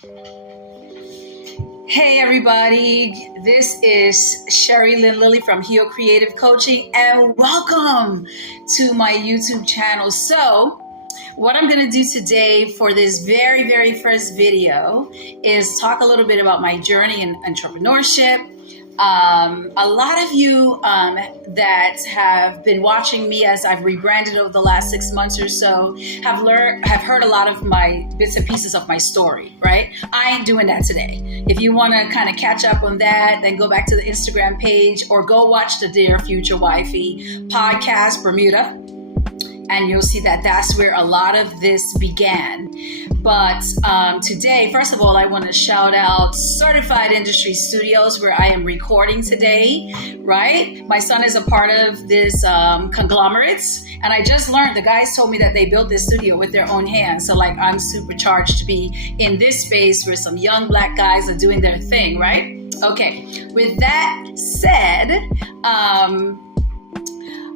Hey everybody, this is Sherrie Lynn Lilley from Heal Creative Coaching, and welcome to my YouTube channel. So what I'm going to do today for this very first video is talk a little bit about my journey in entrepreneurship. A lot of you that have been watching me as I've rebranded over the last 6 months or so have heard a lot of my bits and pieces of my story, right? I ain't doing that today. If you want to kind of catch up on that, then go back to the Instagram page or go watch the Dear Future Wifey podcast, Bermuda. And you'll see that that's where a lot of this began. But today, first of all, I want to shout out Certified Industry Studios, where I am recording today, right? My son is a part of this conglomerate. And I just learned, the guys told me that they built this studio with their own hands. So like, I'm supercharged to be in this space where some young Black guys are doing their thing, right? Okay, with that said,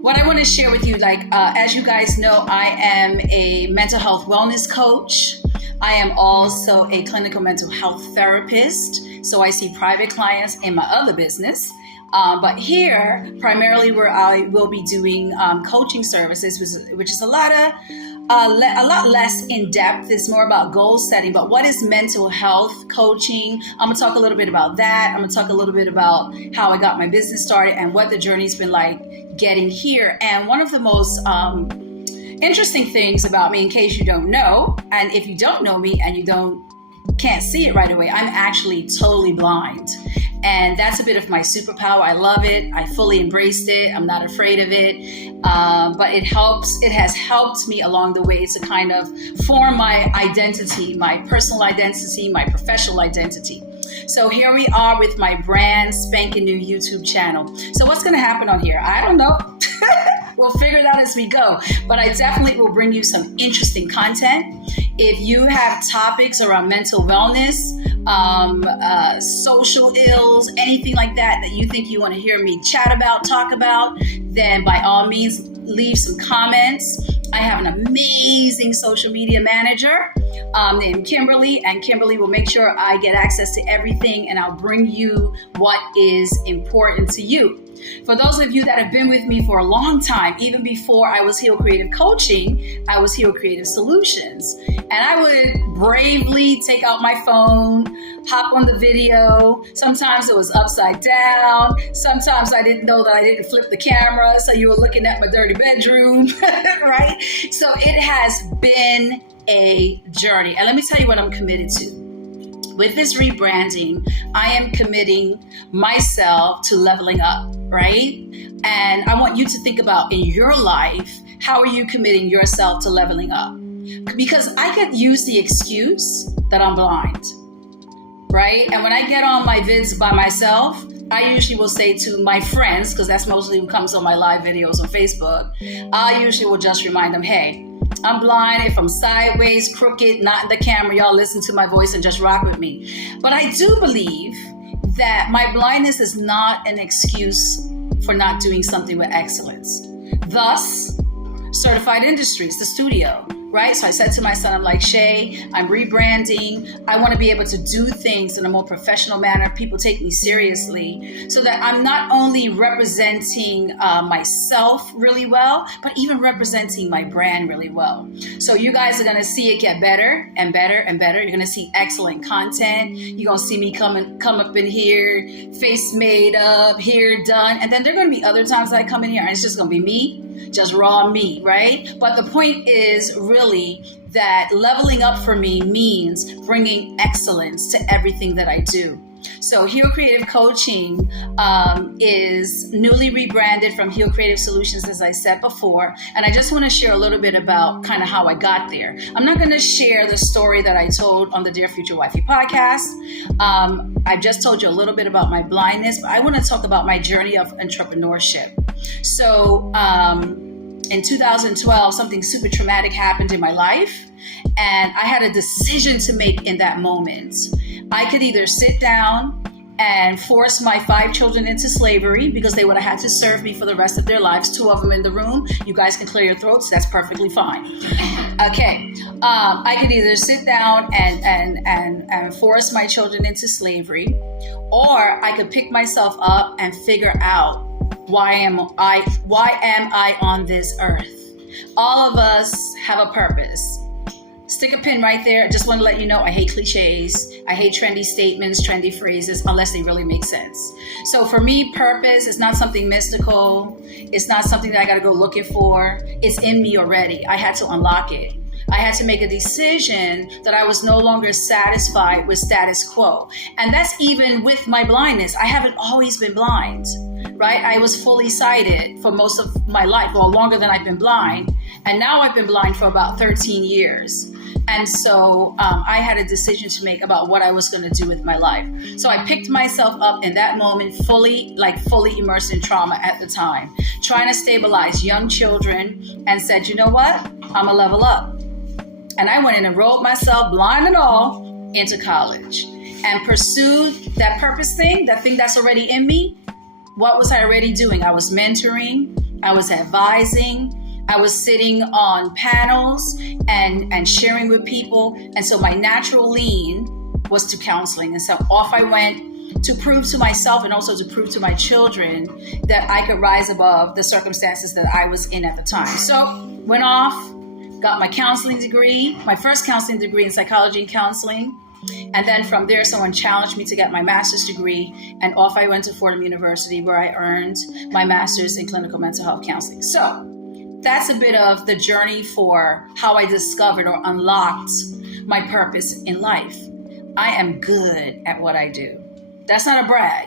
what I want to share with you, as you guys know, I am a mental health wellness coach. I am also a clinical mental health therapist. So I see private clients in my other business. But here, primarily where I will be doing coaching services, which is a lot less in depth. It's more about goal setting. But what is mental health coaching? I'm going to talk a little bit about that. I'm going to talk a little bit about how I got my business started and what the journey's been like getting here. And one of the most interesting things about me, in case you don't know, and if you don't know me and you can't see it right away, I'm actually totally blind. And that's a bit of my superpower. I love it. I fully embraced it. I'm not afraid of it. But it has helped me along the way to kind of form my identity, my personal identity, my professional identity. So here we are with my brand spanking new YouTube channel. So what's going to happen on here? I don't know. We'll figure it out as we go. But I definitely will bring you some interesting content. If you have topics around mental wellness, social ills, anything like that you think you want to hear me chat about, talk about, then by all means, leave some comments. I have an amazing social media manager named Kimberly, and Kimberly will make sure I get access to everything, and I'll bring you what is important to you. For those of you that have been with me for a long time, even before I was Heal Creative Coaching, I was Heal Creative Solutions. And I would bravely take out my phone, hop on the video. Sometimes it was upside down. Sometimes I didn't know that I didn't flip the camera, so you were looking at my dirty bedroom, right? So it has been a journey. And let me tell you what I'm committed to. With this rebranding, I am committing myself to leveling up, right? And I want you to think about in your life, how are you committing yourself to leveling up? Because I could use the excuse that I'm blind, right? And when I get on my vids by myself, I usually will say to my friends, because that's mostly who comes on my live videos on Facebook, I usually will just remind them, hey, I'm blind. If I'm sideways, crooked, not in the camera, y'all listen to my voice and just rock with me. But I do believe that my blindness is not an excuse for not doing something with excellence. Thus, Certified Industries, the studio, right? So I said to my son, I'm like, Shay, I'm rebranding. I want to be able to do things in a more professional manner. People take me seriously so that I'm not only representing myself really well, but even representing my brand really well. So you guys are going to see it get better and better and better. You're going to see excellent content. You're going to see me come up in here, face made up, hair done. And then there are going to be other times that I come in here and it's just going to be me. Just raw me, right? But the point is really that leveling up for me means bringing excellence to everything that I do. So Heal Creative Coaching is newly rebranded from Heal Creative Solutions, as I said before. And I just want to share a little bit about kind of how I got there. I'm not going to share the story that I told on the Dear Future Wifey podcast. I just told you a little bit about my blindness, but I want to talk about my journey of entrepreneurship. So in 2012, something super traumatic happened in my life, and I had a decision to make in that moment. I could either sit down and forced my 5 children into slavery because they would have had to serve me for the rest of their lives. 2 of them in the room. You guys can clear your throats. That's perfectly fine. Okay. I could either sit down and force my children into slavery, or I could pick myself up and figure out why am I on this earth? All of us have a purpose. Stick a pin right there. Just want to let you know I hate cliches. I hate trendy statements, trendy phrases, unless they really make sense. So for me, purpose is not something mystical. It's not something that I got to go looking for. It's in me already. I had to unlock it. I had to make a decision that I was no longer satisfied with status quo. And that's even with my blindness. I haven't always been blind, right? I was fully sighted for most of my life, well, longer than I've been blind. And now I've been blind for about 13 years. And so I had a decision to make about what I was going to do with my life. So I picked myself up in that moment, fully immersed in trauma at the time, trying to stabilize young children, and said, you know what? I'm going to level up. And I went and enrolled myself, blind and all, into college and pursued that purpose thing, that thing that's already in me. What was I already doing? I was mentoring, I was advising, I was sitting on panels and sharing with people. And so my natural lean was to counseling. And so off I went to prove to myself and also to prove to my children that I could rise above the circumstances that I was in at the time. So went off, got my counseling degree, my first counseling degree in psychology and counseling. And then from there, someone challenged me to get my master's degree. And off I went to Fordham University, where I earned my master's in clinical mental health counseling. So that's a bit of the journey for how I discovered or unlocked my purpose in life. I am good at what I do. That's not a brag.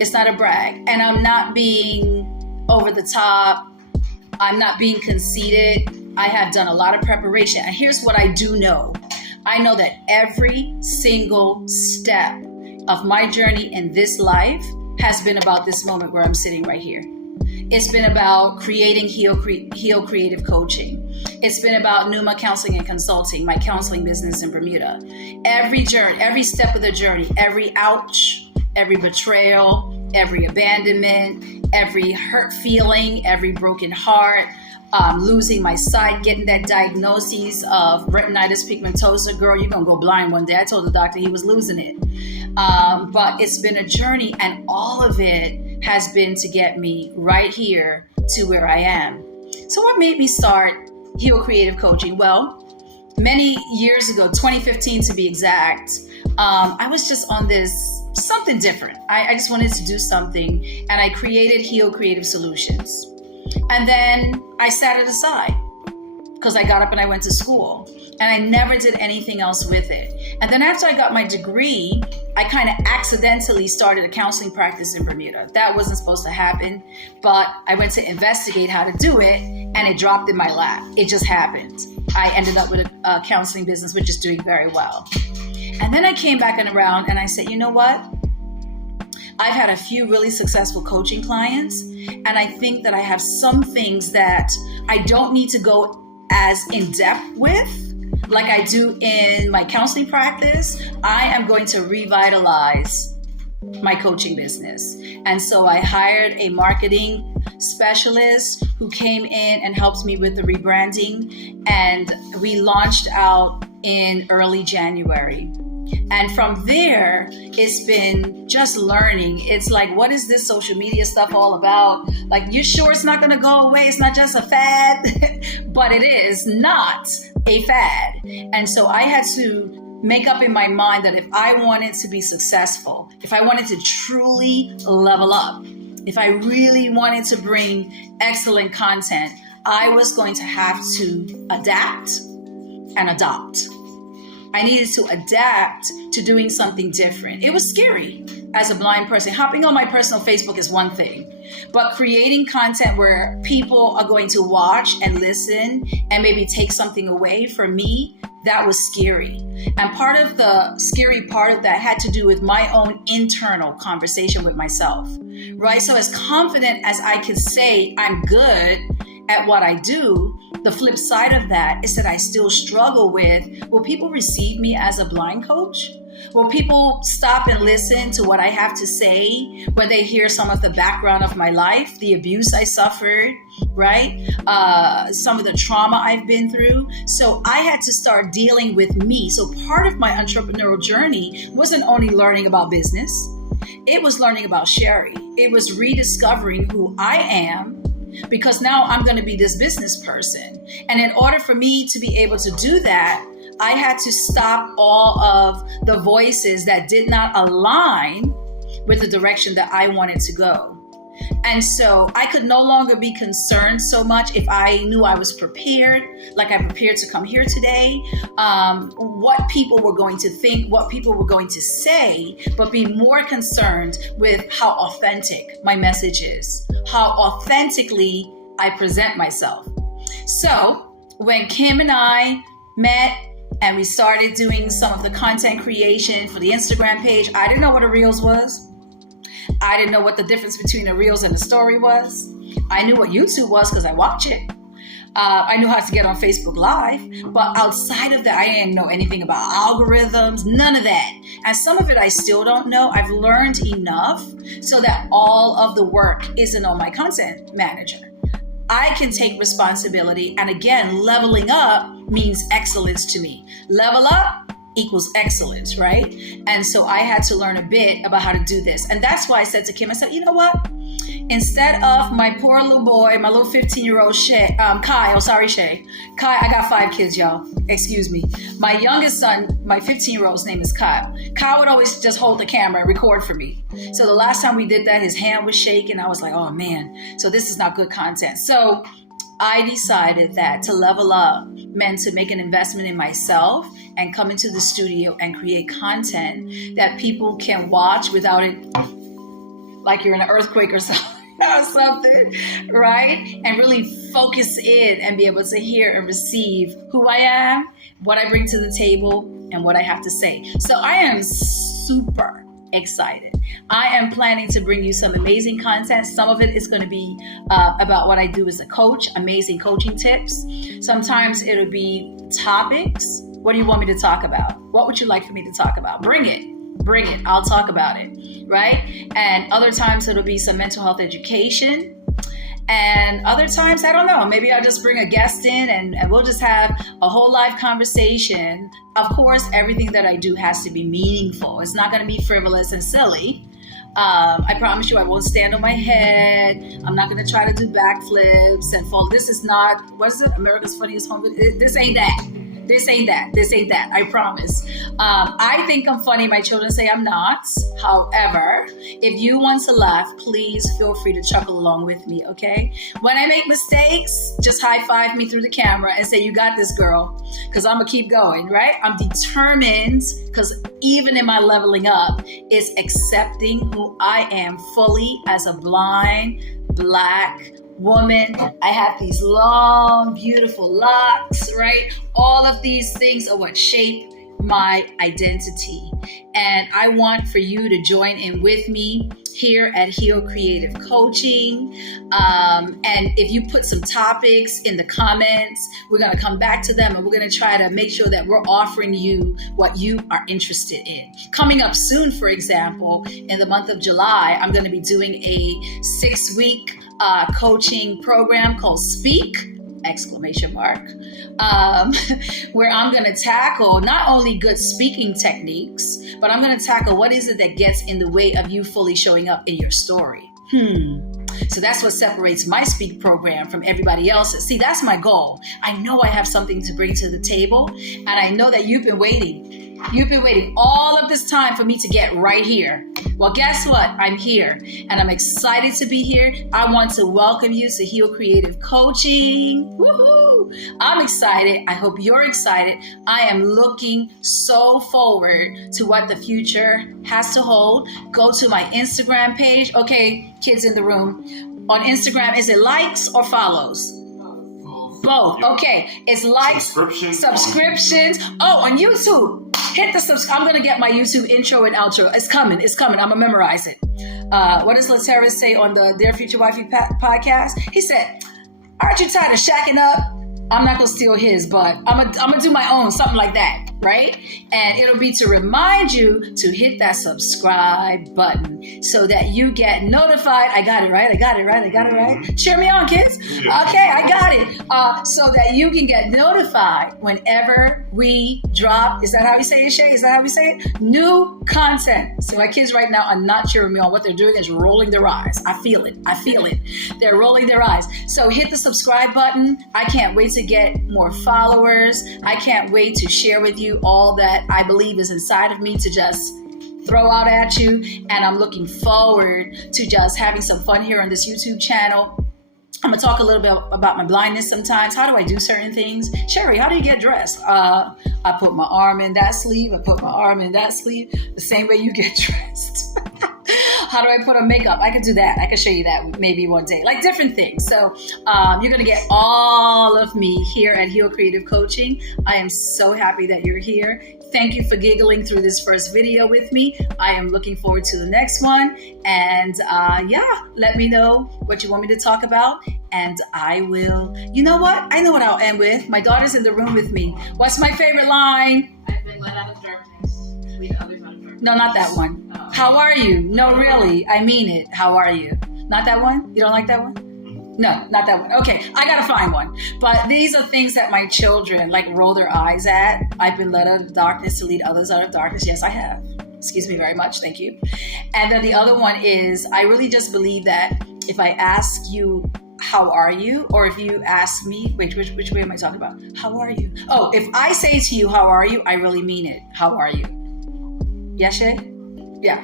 It's not a brag. And I'm not being over the top. I'm not being conceited. I have done a lot of preparation. And here's what I do know. I know that every single step of my journey in this life has been about this moment where I'm sitting right here. It's been about creating Heal Creative Coaching. It's been about Numa Counseling and Consulting, my counseling business in Bermuda. Every journey, every step of the journey, every ouch, every betrayal, every abandonment, every hurt feeling, every broken heart, losing my sight, getting that diagnosis of retinitis pigmentosa. Girl, you're going to go blind one day. I told the doctor he was losing it. But it's been a journey, and all of it has been to get me right here to where I am. So what made me start Heal Creative Coaching? Well, many years ago, 2015 to be exact, I was just on this something different. I just wanted to do something, and I created Heal Creative Solutions. And then I sat it aside because I got up and I went to school, and I never did anything else with it. And then after I got my degree, I kind of accidentally started a counseling practice in Bermuda. That wasn't supposed to happen, but I went to investigate how to do it, and it dropped in my lap. It just happened. I ended up with a counseling business, which is doing very well. And then I came back around and I said, you know what? I've had a few really successful coaching clients, and I think that I have some things that I don't need to go as in depth with like I do in my counseling practice. I am going to revitalize my coaching business. And so I hired a marketing specialist who came in and helped me with the rebranding, and we launched out in early January. And from there, it's been just learning. It's like, what is this social media stuff all about? Like, you sure it's not going to go away? It's not just a fad? But it is not a fad. And so I had to make up in my mind that if I wanted to be successful, if I wanted to truly level up, if I really wanted to bring excellent content, I was going to have to adapt and adopt. I needed to adapt to doing something different. It was scary as a blind person. Hopping on my personal Facebook is one thing, but creating content where people are going to watch and listen and maybe take something away from me, that was scary. And part of the scary part of that had to do with my own internal conversation with myself, right? So as confident as I could say I'm good at what I do, the flip side of that is that I still struggle with, will people receive me as a blind coach? Will people stop and listen to what I have to say when they hear some of the background of my life, the abuse I suffered, right? Some of the trauma I've been through. So I had to start dealing with me. So part of my entrepreneurial journey wasn't only learning about business. It was learning about Sherrie. It was rediscovering who I am, because now I'm going to be this business person. And in order for me to be able to do that, I had to stop all of the voices that did not align with the direction that I wanted to go. And so I could no longer be concerned so much if I knew I was prepared, like I prepared to come here today, what people were going to think, what people were going to say, but be more concerned with how authentic my message is, how authentically I present myself. So when Kim and I met and we started doing some of the content creation for the Instagram page, I didn't know what a Reels was. I didn't know what the difference between a Reels and a story was. I knew what YouTube was because I watch it. I knew how to get on Facebook Live, but outside of that, I didn't know anything about algorithms, none of that. And some of it I still don't know. I've learned enough so that all of the work isn't on my content manager. I can take responsibility. And again, leveling up means excellence to me. Level up equals excellence, right? And so I had to learn a bit about how to do this. And that's why I said to Kim, I said, you know what? Instead of my poor little boy, my little 15-year-old Shay, Kai, I got 5 kids, y'all. Excuse me. My youngest son, my 15-year-old's name is Kyle. Kyle would always just hold the camera and record for me. So the last time we did that, his hand was shaking. I was like, oh man, so this is not good content. So I decided that to level up meant to make an investment in myself and come into the studio and create content that people can watch without it like you're in an earthquake or something, right? And really focus in and be able to hear and receive who I am, what I bring to the table, and what I have to say. So I am super excited. I am planning to bring you some amazing content. Some of it is going to be about what I do as a coach, amazing coaching tips. Sometimes it'll be topics. What do you want me to talk about? What would you like for me to talk about? Bring it. I'll talk about it, right? And other times it'll be some mental health education. And other times, I don't know, maybe I'll just bring a guest in and we'll just have a whole live conversation. Of course, everything that I do has to be meaningful. It's not going to be frivolous and silly. I promise you I won't stand on my head. I'm not going to try to do backflips and fall. This is not, what is it? America's Funniest Home Video. This ain't that. This ain't that. I promise. I think I'm funny. My children say I'm not. However, if you want to laugh, please feel free to chuckle along with me, okay? When I make mistakes, just high five me through the camera and say, you got this, girl, because I'm going to keep going, right? I'm determined, because even in my leveling up, it's accepting who I am fully as a blind, Black woman. I have these long, beautiful locks, right? All of these things are what shape my identity. And I want for you to join in with me here at Heal Creative Coaching. And if you put some topics in the comments, we're going to come back to them and we're going to try to make sure that we're offering you what you are interested in. Coming up soon, for example, in the month of July, I'm going to be doing a 6-week coaching program called Speak! Where I'm going to tackle not only good speaking techniques, but I'm going to tackle what is it that gets in the way of you fully showing up in your story. So that's what separates my Speak program from everybody else's. See, that's my goal. I know I have something to bring to the table, and I know that you've been waiting. You've been waiting all of this time for me to get right here. Well, guess what? I'm here, and I'm excited to be here. I want to welcome you to Heal Creative Coaching. Woohoo! I'm excited. I hope you're excited. I am looking so forward to what the future has to hold. Go to my Instagram page. Okay, kids in the room. On Instagram, is it likes or follows? Both. Okay, it's likes, subscriptions. On YouTube. Hit the subscribe. I'm going to get my YouTube intro and outro. It's coming. I'm going to memorize it. What does Laterra say on the Dear Future Wifey podcast? He said, aren't you tired of shacking up I'm not gonna steal his, but I'm gonna do my own, something like that, right? And it'll be to remind you to hit that subscribe button so that you get notified. I got it right? Cheer me on, kids. Okay, I got it. So that you can get notified whenever we drop. Is that how you say it, Shay? Is that how we say it? New content. So my kids right now are not cheering me on. What they're doing is rolling their eyes. I feel it. They're rolling their eyes. So hit the subscribe button. I can't wait to get more followers. I can't wait to share with you all that I believe is inside of me to just throw out at you. And I'm looking forward to just having some fun here on this YouTube channel. I'm going to talk a little bit about my blindness sometimes. How do I do certain things? Sherrie, how do you get dressed? I put my arm in that sleeve. I put my arm in that sleeve. The same way you get dressed. How do I put on makeup? I could do that. I could show you that maybe one day. Like different things. So you're going to get all of me here at Heal Creative Coaching. I am so happy that you're here. Thank you for giggling through this first video with me. I am looking forward to the next one. And let me know what you want me to talk about. And I will, you know what? I know what I'll end with. My daughter's in the room with me. What's my favorite line? I've been let out of darkness. Lead others out of darkness. No, not that one. Oh. How are you? No, really. I mean it. How are you? Not that one? You don't like that one? No, not that one. Okay, I gotta find one. But these are things that my children like roll their eyes at. I've been led out of darkness to lead others out of darkness. Yes, I have. Excuse me very much. Thank you. And then the other one is, I really just believe that if I ask you, how are you? Or if you ask me, wait, which way am I talking about? How are you? Oh, if I say to you, how are you? I really mean it. How are you? Yes, Shay? Yeah.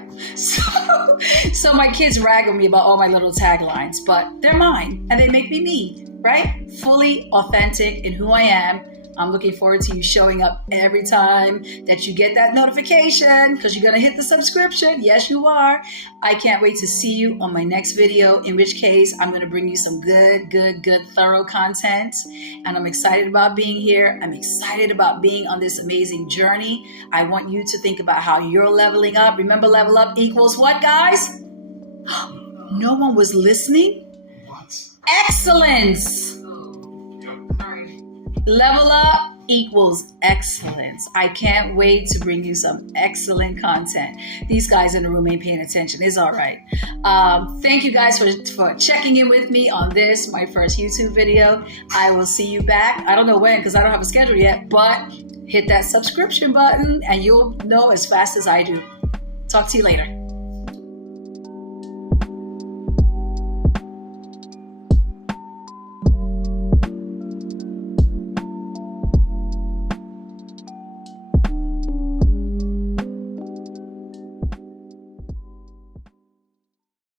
So my kids rag on me about all my little taglines, but they're mine and they make me me, right? Fully authentic in who I am. I'm looking forward to you showing up every time that you get that notification because you're going to hit the subscription. Yes, you are. I can't wait to see you on my next video, in which case I'm going to bring you some good, thorough content. And I'm excited about being here. I'm excited about being on this amazing journey. I want you to think about how you're leveling up. Remember, level up equals what, guys? No one was listening? What? Excellence. Level up equals excellence. I can't wait to bring you some excellent content. These guys in the room ain't paying attention. It's all right. Thank you guys for checking in with me on this, my first YouTube video. I will see you back. I don't know when because I don't have a schedule yet, but hit that subscription button and you'll know as fast as I do. Talk to you later.